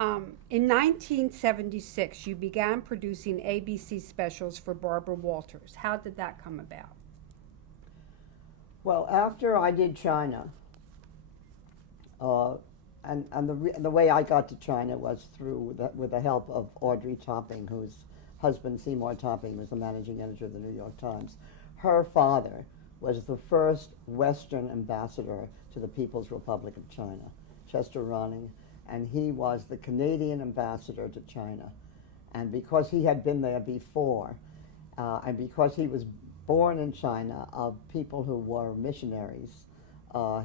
In 1976, you began producing ABC specials for Barbara Walters. How did that come about? Well, after I did China, uh, and the way I got to China was with the help of Audrey Topping, whose husband Seymour Topping was the managing editor of the New York Times. Her father was the first Western ambassador to the People's Republic of China, Chester Ronning, and he was the Canadian ambassador to China. And because he had been there before, and because he was born in China of people who were missionaries,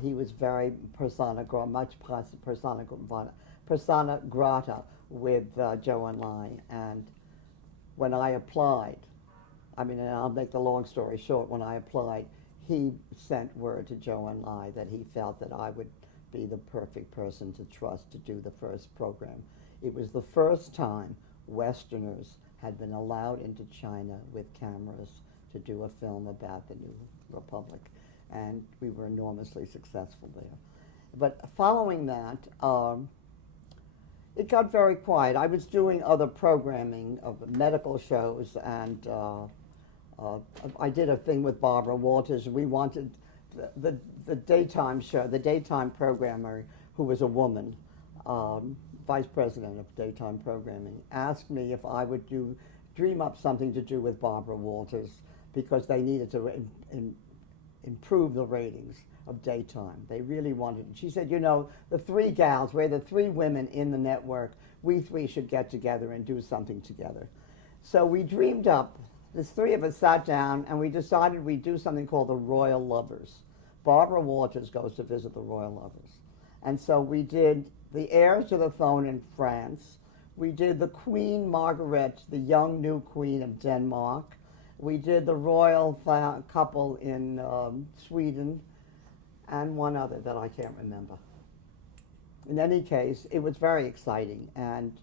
he was very persona grata with Zhou Enlai. And when I applied, I mean, and I'll make the long story short, when I applied, he sent word to Zhou Enlai that he felt that I would be the perfect person to trust to do the first program. It was the first time Westerners had been allowed into China with cameras to do a film about the new republic, and we were enormously successful there. But following that, it got very quiet. I was doing other programming of medical shows, and uh, I did a thing with Barbara Walters. We wanted the daytime show, the daytime programmer, who was a woman, vice president of daytime programming, asked me if I would dream up something to do with Barbara Walters because they needed to improve the ratings of daytime. They really wanted it. She said, you know, the three gals, we're the three women in the network, we three should get together and do something together. So we dreamed up, the three of us sat down and we decided we'd do something called the Royal Lovers. Barbara Walters goes to visit the Royal Lovers. And so we did the Heirs to the Throne in France. We did the Queen Margaret, the young new Queen of Denmark. We did the royal couple in Sweden, and one other that I can't remember. In any case, it was very exciting, and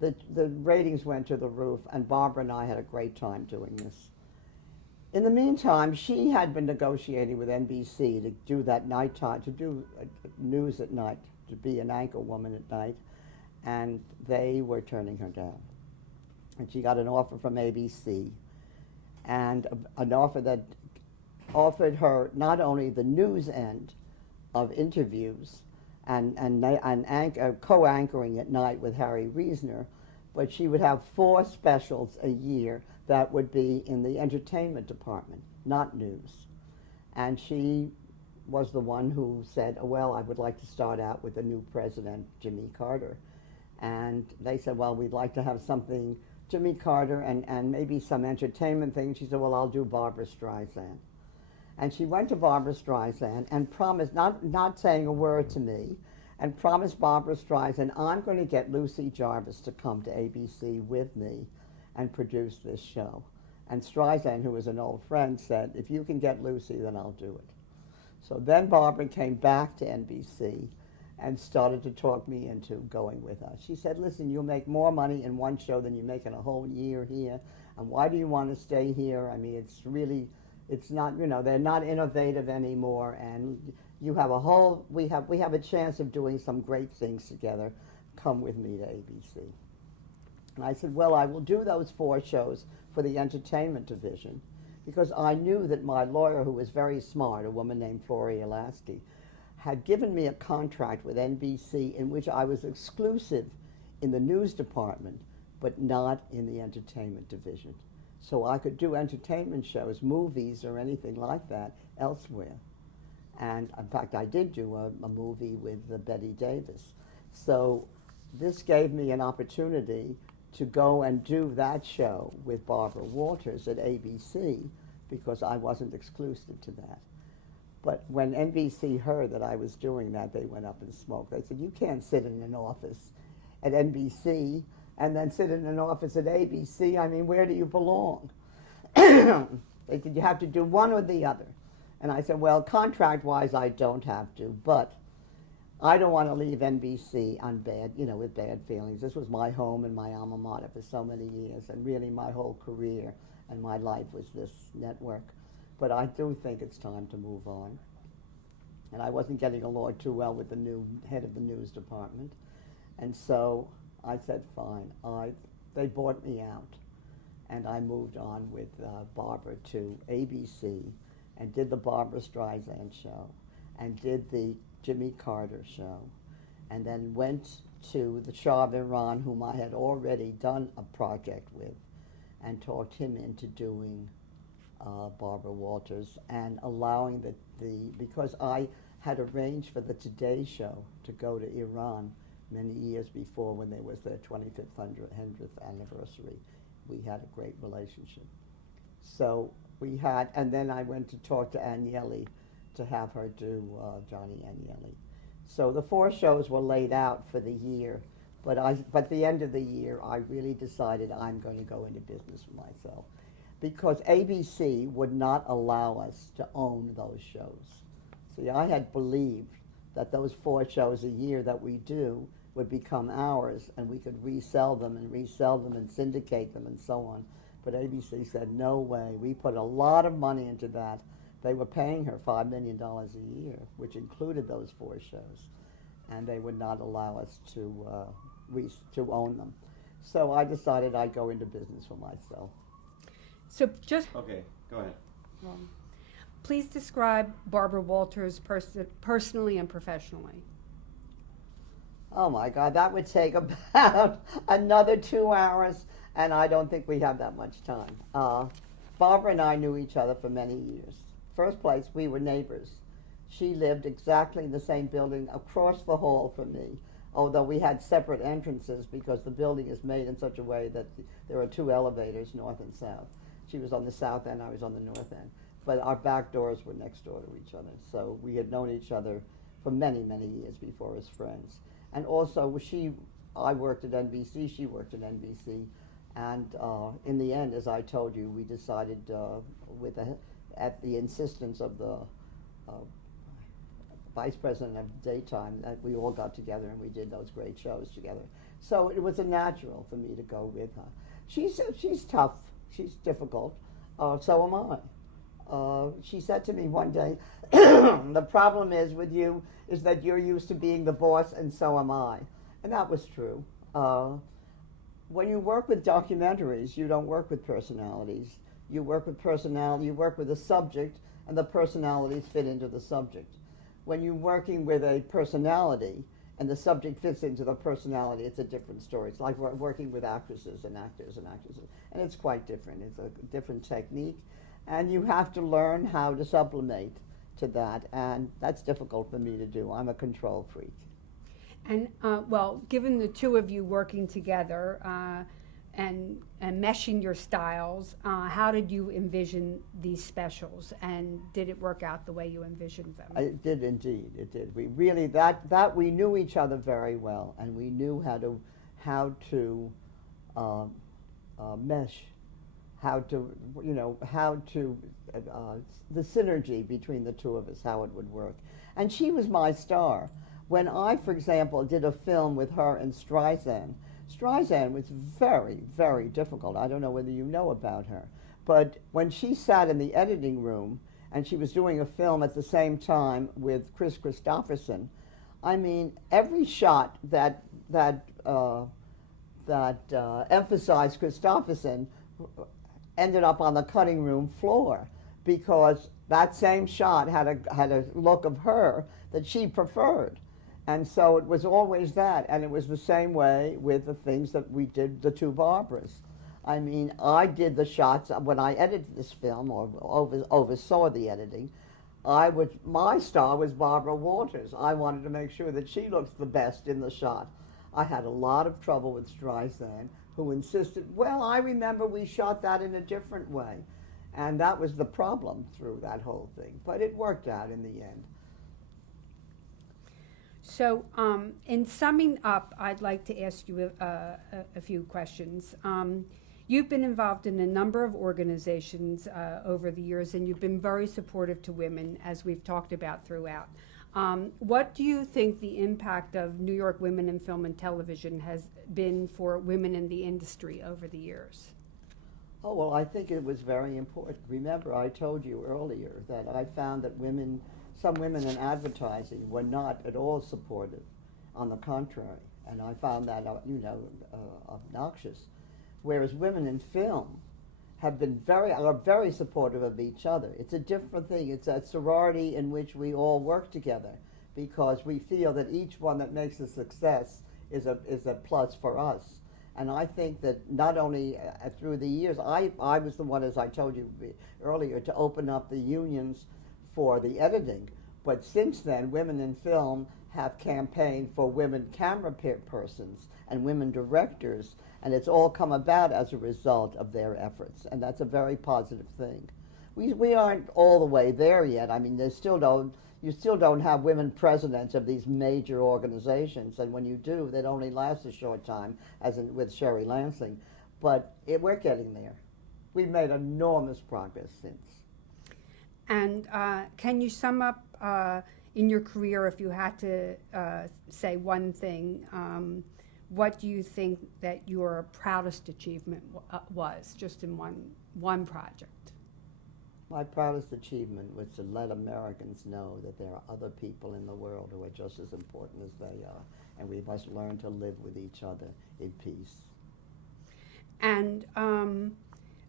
the ratings went to the roof, and Barbara and I had a great time doing this. In the meantime, she had been negotiating with NBC to do that nighttime, to do news at night, to be an anchor woman at night, and they were turning her down. And she got an offer from ABC, and an offer that offered her not only the news end of interviews and co-anchoring at night with Harry Reasoner, but she would have 4 specials a year that would be in the entertainment department, not news. And she was the one who said, oh, well, I would like to start out with the new president, Jimmy Carter. And they said, well, we'd like to have something, Jimmy Carter, and maybe some entertainment thing. She said, well, I'll do Barbra Streisand. And she went to Barbra Streisand and promised, not saying a word to me, and promised Barbra Streisand, I'm going to get Lucy Jarvis to come to ABC with me and produce this show. And Streisand, who was an old friend, said, if you can get Lucy, then I'll do it. So then Barbara came back to NBC and started to talk me into going with us. She said, listen, you'll make more money in one show than you make in a whole year here, and why do you want to stay here? I mean, it's not, you know, they're not innovative anymore, and you have we have a chance of doing some great things together. Come with me to ABC. And I said, well, I will do those 4 shows for the entertainment division, because I knew that my lawyer, who was very smart, a woman named Florrie Lasky, had given me a contract with NBC in which I was exclusive in the news department, but not in the entertainment division. So I could do entertainment shows, movies, or anything like that elsewhere. And in fact, I did do a movie with Betty Davis. So this gave me an opportunity to go and do that show with Barbara Walters at ABC, because I wasn't exclusive to that. But when NBC heard that I was doing that, they went up in smoke. They said, you can't sit in an office at NBC and then sit in an office at ABC. I mean, where do you belong? They said, you have to do one or the other. And I said, well, contract-wise, I don't have to, but I don't want to leave NBC on with bad feelings. This was my home and my alma mater for so many years, and really my whole career and my life was this network. But I do think it's time to move on. And I wasn't getting along too well with the new head of the news department. And so I said, fine. They bought me out, and I moved on with Barbara to ABC and did the Barbara Streisand show and did the Jimmy Carter show, and then went to the Shah of Iran, whom I had already done a project with, and talked him into doing Barbara Walters and allowing because I had arranged for the Today Show to go to Iran many years before when there was their 25th, 100th anniversary. We had a great relationship. So we had, and then I went to talk to Agnelli to have her do Johnny Agnelli. So the 4 shows were laid out for the year, but at the end of the year, I really decided I'm going to go into business for myself, because ABC would not allow us to own those shows. See, I had believed that those 4 shows a year that we do would become ours, and we could resell them and syndicate them and so on. But ABC said, no way. We put a lot of money into that. They were paying her $5 million a year, which included those 4 shows, and they would not allow us to own them. So I decided I'd go into business for myself. So just Okay, go ahead. please describe Barbara Walters personally and professionally. Oh my God, that would take about another 2 hours, and I don't think we have that much time. Barbara and I knew each other for many years. First place, we were neighbors. She lived exactly in the same building across the hall from me, although we had separate entrances because the building is made in such a way that there are 2 elevators, north and south. She was on the south end, I was on the north end. But our back doors were next door to each other. So we had known each other for many, many years before as friends. And also, I worked at NBC, she worked at NBC. And in the end, as I told you, we decided at the insistence of the vice president of daytime that we all got together and we did those great shows together. So it was a natural for me to go with her. She's tough. She's difficult. So am I. She said to me one day, the problem is with you is that you're used to being the boss, and so am I. And that was true. When you work with documentaries, you don't work with personalities. You work with personality, you work with a subject, and the personalities fit into the subject. When you're working with a personality, and the subject fits into the personality, it's a different story. It's like working with actresses and actors and actresses. And it's quite different. It's a different technique. And you have to learn how to sublimate to that. And that's difficult for me to do. I'm a control freak. And well, given the 2 of you working together and meshing your styles, how did you envision these specials, and did it work out the way you envisioned them? It did indeed. It did. We really we knew each other very well, and we knew how to mesh, the synergy between the 2 of us, how it would work. And she was my star. When I, for example, did a film with her and Streisand was very, very difficult. I don't know whether you know about her. But when she sat in the editing room and she was doing a film at the same time with Chris Christopherson, I mean, every shot that emphasized Christopherson ended up on the cutting room floor, because that same shot had a look of her that she preferred. And so it was always that, and it was the same way with the things that we did, the 2 Barbaras. I mean, I did the shots, when I edited this film, or oversaw the editing, my star was Barbara Walters. I wanted to make sure that she looked the best in the shot. I had a lot of trouble with Streisand, who insisted, well, I remember we shot that in a different way. And that was the problem through that whole thing. But it worked out in the end. So, in summing up, I'd like to ask you a few questions. You've been involved in a number of organizations over the years, and you've been very supportive to women, as we've talked about throughout. What do you think the impact of New York Women in Film and Television has been for women in the industry over the years? Oh, well, I think it was very important. Remember, I told you earlier that I found that some women in advertising were not at all supportive. On the contrary, and I found that obnoxious. Whereas women in film are very supportive of each other. It's a different thing. It's a sorority in which we all work together because we feel that each one that makes a success is a plus for us. And I think that not only through the years, I was the one, as I told you earlier, to open up the unions for the editing. But since then, women in film have campaigned for women camera persons and women directors, and it's all come about as a result of their efforts, and that's a very positive thing. We aren't all the way there yet. I mean, you still don't have women presidents of these major organizations, and when you do, that only lasts a short time, as with Sherry Lansing. But we're getting there. We've made enormous progress since. And can you sum up in your career, if you had to say one thing, what do you think that your proudest achievement was, just in one project? My proudest achievement was to let Americans know that there are other people in the world who are just as important as they are, and we must learn to live with each other in peace. And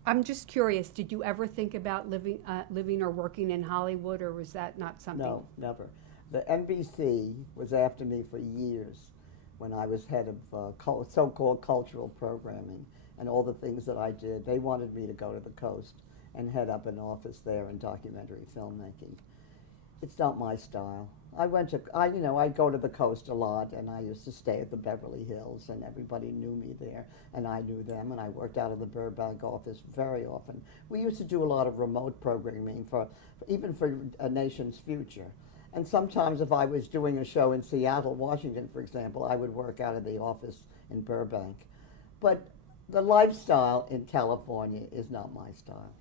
I'm just curious, did you ever think about living or working in Hollywood, or was that not something? No, never. The NBC was after me for years when I was head of so-called cultural programming and all the things that I did. They wanted me to go to the coast and head up an office there in documentary filmmaking. It's not my style. I'd go to the coast a lot, and I used to stay at the Beverly Hills, and everybody knew me there, and I knew them, and I worked out of the Burbank office very often. We used to do a lot of remote programming even for A Nation's Future. And sometimes if I was doing a show in Seattle, Washington, for example, I would work out of the office in Burbank. But the lifestyle in California is not my style.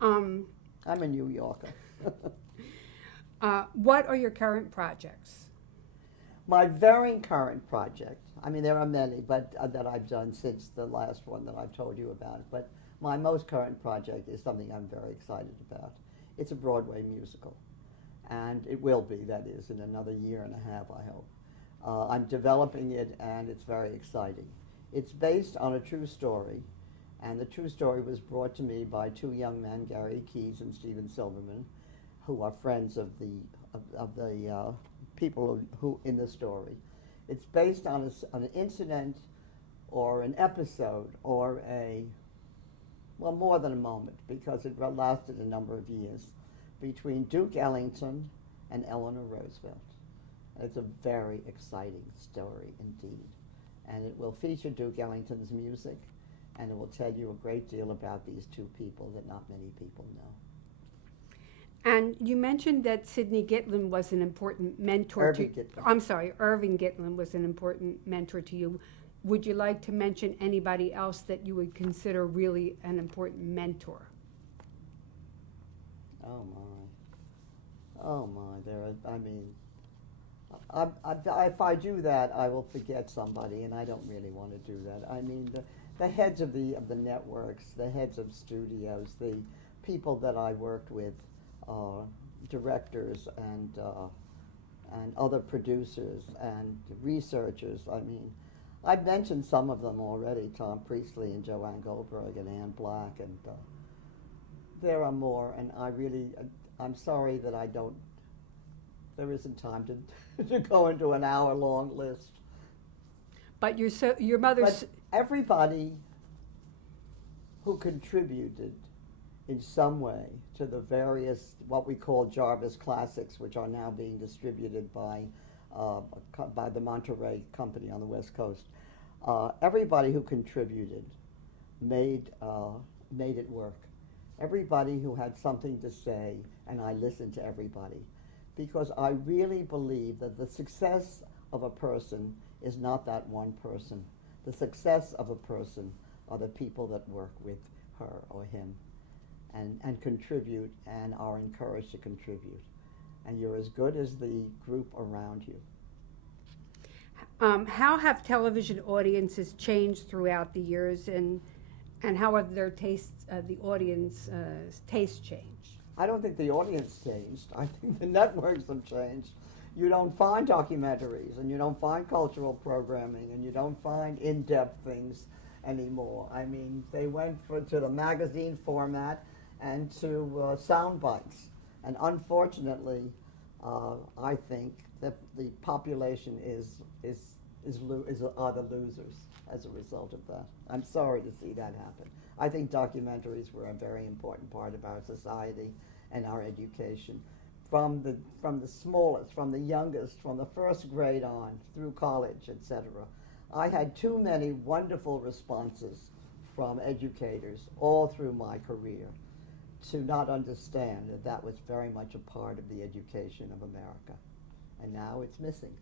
I'm a New Yorker. What are your current projects? My very current project, I mean, there are many, but that I've done since the last one that I've told you about. But my most current project is something I'm very excited about. It's a Broadway musical, and it will be, that is, in another year and a half, I hope. I'm developing it, and it's very exciting. It's based on a true story, and the true story was brought to me by two young men, Gary Keyes and Steven Silverman, who are friends of the people who in the story. It's based on an incident or an episode or more than a moment, because it lasted a number of years, between Duke Ellington and Eleanor Roosevelt. It's a very exciting story indeed. And it will feature Duke Ellington's music, and it will tell you a great deal about these two people that not many people know. And you mentioned that Sidney Gitlin was an important mentor Irving Gitlin was an important mentor to you. Would you like to mention anybody else that you would consider really an important mentor? Oh my, if I do that, I will forget somebody, and I don't really want to do that. I mean, the heads of the networks, the heads of studios, the people that I worked with, directors and other producers and researchers. I mean, I've mentioned some of them already: Tom Priestley and Joanne Goldberg and Ann Black, and there are more. And I'm sorry that there isn't time to go into an hour-long list. But your mother's. But everybody who contributed in some way to the various, what we call Jarvis classics, which are now being distributed by the Monterey Company on the West Coast. Everybody who contributed made it work. Everybody who had something to say, and I listened to everybody, because I really believe that the success of a person is not that one person. The success of a person are the people that work with her or him and contribute and are encouraged to contribute. And you're as good as the group around you. How have television audiences changed throughout the years, and how have their tastes, the audience tastes changed? I don't think the audience changed. I think the networks have changed. you don't find documentaries, and you don't find cultural programming, and you don't find in-depth things anymore. I mean, they went to the magazine format and to sound bites. And unfortunately, I think that the population are the losers as a result of that. I'm sorry to see that happen. I think documentaries were a very important part of our society and our education. From the smallest, from the youngest, from the first grade on, through college, etc. I had too many wonderful responses from educators all through my career to not understand that that was very much a part of the education of America. And now it's missing.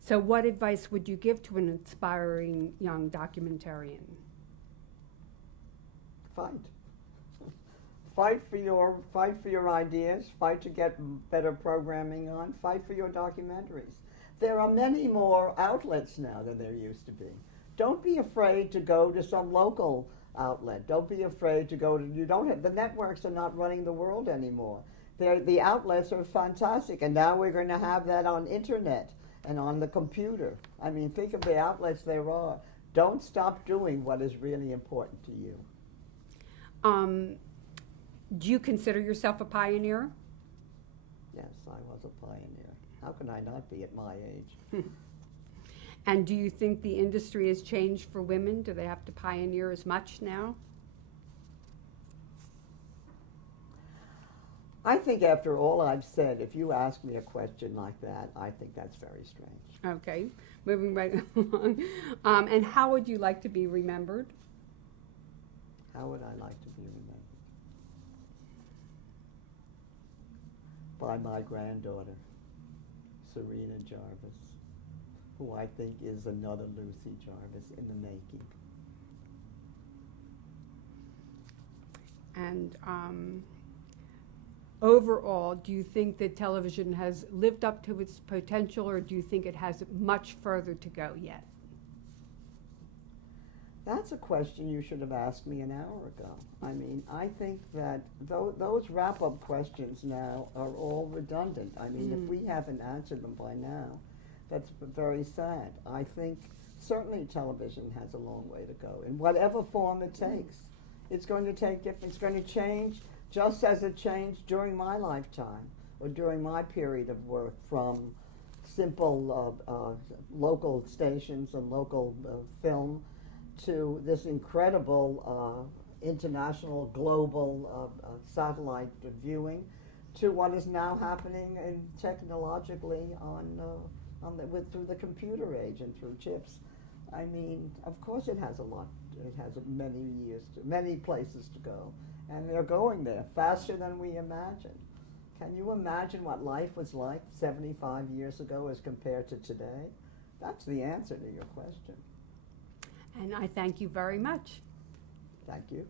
So what advice would you give to an aspiring young documentarian? Fight. Fight for your ideas, fight to get better programming on, fight for your documentaries. There are many more outlets now than there used to be. Don't be afraid to go to some local outlet. Don't be afraid to go to, the networks are not running the world anymore. The outlets are fantastic, and now we're going to have that on internet and on the computer. I mean, think of the outlets there are. Don't stop doing what is really important to you. Do you consider yourself a pioneer? Yes, I was a pioneer. How can I not be at my age? And do you think the industry has changed for women? Do they have to pioneer as much now? I think after all I've said, if you ask me a question like that, I think that's very strange. Okay, moving right along. And how would you like to be remembered? How would I like to be remembered? By my granddaughter, Serena Jarvis, who I think is another Lucy Jarvis in the making. And overall, do you think that television has lived up to its potential, or do you think it has much further to go yet? That's a question you should have asked me an hour ago. I mean, I think that those wrap-up questions now are all redundant. I mean, if we haven't answered them by now, that's very sad. I think certainly television has a long way to go in whatever form it takes. It's going to take it's going to change just as it changed during my lifetime or during my period of work, from simple local stations and local film to this incredible international, global satellite viewing, to what is now happening technologically through the computer age and through chips. I mean, of course, it has a lot. It has many places to go, and they're going there faster than we imagine. Can you imagine what life was like 75 years ago as compared to today? That's the answer to your question. And I thank you very much. Thank you.